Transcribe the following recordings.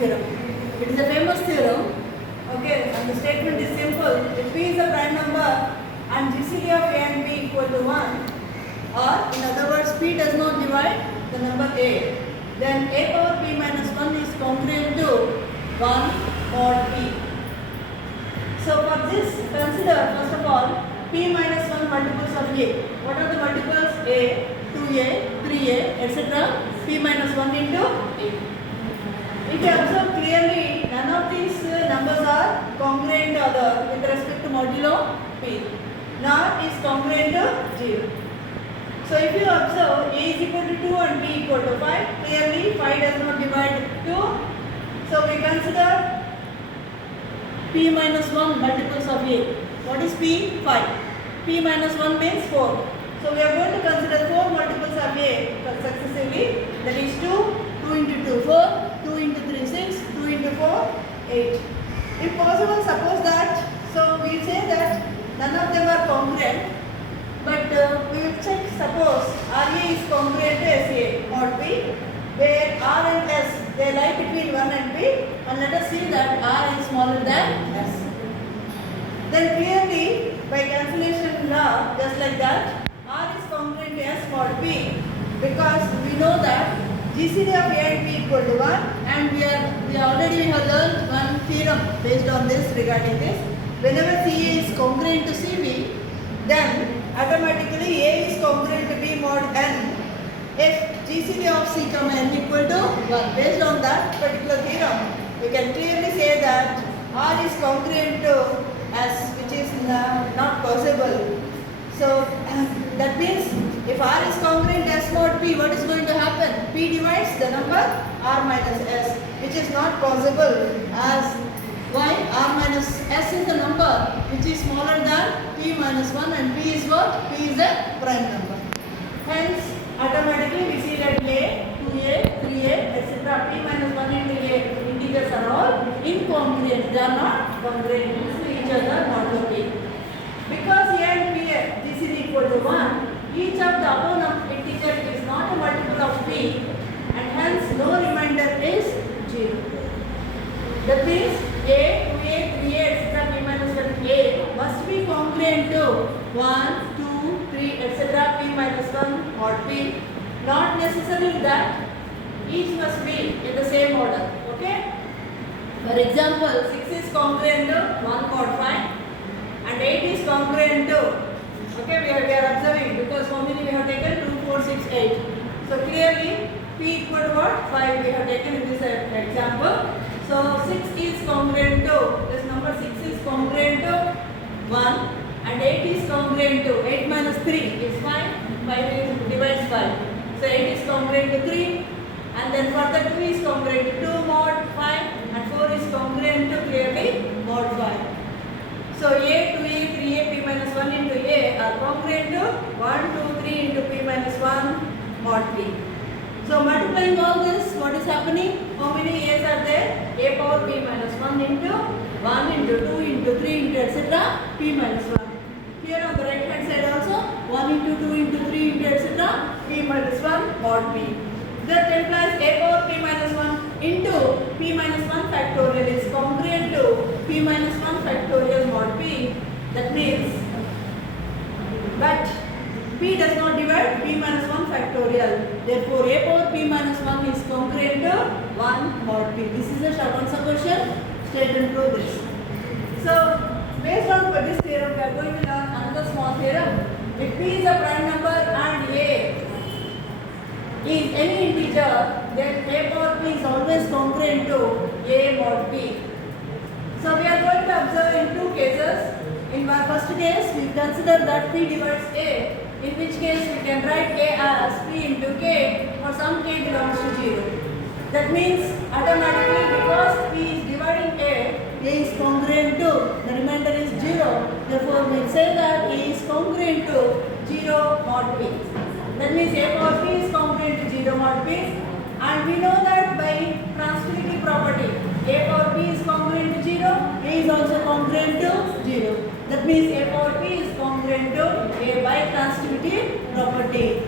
theorem. It is a famous theorem. Okay, and the statement is simple. If P is a prime number and GCD of A and B equal to 1, or in other words P does not divide the number A, then A power P minus 1 is congruent to 1 mod P. So for this, consider first of all P minus 1 multiples of A. What are the multiples? A, 2A, 3A, etc. P minus 1 into A. If you observe clearly, none of these numbers are congruent to other with respect to modulo P. Nor is congruent to 0. So if you observe A is equal to 2 and B equal to 5, clearly 5 does not divide 2. So we consider P minus 1 multiples of A. What is P? 5. P minus 1 means 4. So we are going to consider 4 multiples of A successively. That is 2, 2 into 2, 4, 2 into 3, 6, 2 into 4, 8. If possible, suppose that, so we say that none of them are congruent. But we will check, suppose RA is congruent to SA mod P, where R and S, they lie between 1 and P, and let us see that R is smaller than S. Then clearly, by cancellation law, just like that, R is congruent to S mod P, because we know that GCD of A and P equal to 1, and we already have learned one theorem based on this regarding this. Whenever CA is congruent to CB, then automatically A is congruent to B mod N if GCD of C comma N equal to 1. Based on that particular theorem, we can clearly say that R is congruent to S, which is not possible. So that means if R is congruent to S mod P, what is going to happen? P divides the number R minus S, which is not possible, as why? R minus S is the number which is smaller than P minus 1, and P is what? P is a prime number. Hence, automatically we see that A, 2A, 3A, etc. P minus 1 into A integers are all incongruent. They are not congruent to each other modulo P. Because A and P GCD equal to 1, each of the above integer is not a multiple of P, and hence no remainder is 0. That means A, 2A, 3A, etc. P minus 1 A must be congruent to 1, 2, 3, etc. P minus 1 mod P. Not necessarily that each must be in the same order. Okay? For example, 6 is congruent to 1 mod 5, and 8 is congruent to, okay, we are observing because how many we have taken? 2, 4, 6, 8. So clearly P equal to what? 5 we have taken in this example. So 6 is congruent to, this number 6 is congruent to 1, and 8 is congruent to, 8 minus 3 is 5, 5 divides 5. So 8 is congruent to 3, and then further 2 is congruent to 2 mod 5, and 4 is congruent to clearly mod 5. So A, 2A, 3A, P minus 1 into A are congruent to 1, 2, 3 into P minus 1 mod P. So multiplying all this, what is happening? How many A's are there? A power P minus 1 into 1 into 2 into 3 into etc. P minus 1. Here on the right hand side also 1 into 2 into 3 into etc. P minus 1 mod P. That implies A power P minus 1 into P minus 1 factorial is congruent to P minus 1 factorial mod P. That means that P does not divide P minus 1 factorial. Therefore, A power P minus 1 is congruent to 1 mod P. This is a short answer question. State and prove this. So, based on this theorem, we are going to learn another small theorem. If P is a prime number and A is any integer, then A power P is always congruent to A mod P. So, we are going to observe in two cases. In our first case, we consider that P divides A, in which case we can write A as P into K for some K belongs to 0. That means automatically because P is dividing A is congruent to, the remainder is 0. Therefore, we say that A is congruent to 0 mod P. That means A power P is congruent to 0 mod P, and we know that by transitivity property, A power P is congruent to 0, A is also congruent to 0. That means A power P is congruent to A by transitivity property.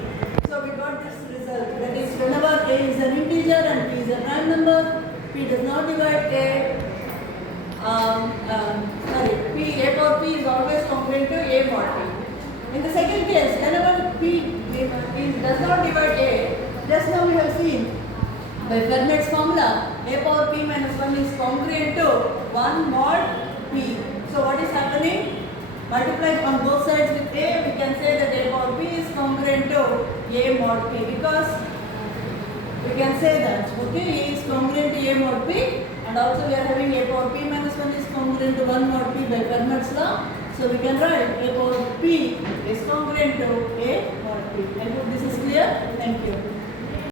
So we got this result. That is, whenever A is an integer and P is a prime number, P does not divide A. A power P is always congruent to A mod P. In the second case, whenever P does not divide A, just now we have seen by Fermats formula, A power P minus 1 is congruent to 1 mod P. So what is happening? Multiply on both sides with A, we can say that A power P is congruent to A mod P, because we can say that, okay, A is congruent to A mod P, and also we are having A power P minus 1 is congruent to 1 mod P by Fermat's law. So we can write A power P is congruent to A mod P. I hope this is clear. Thank you.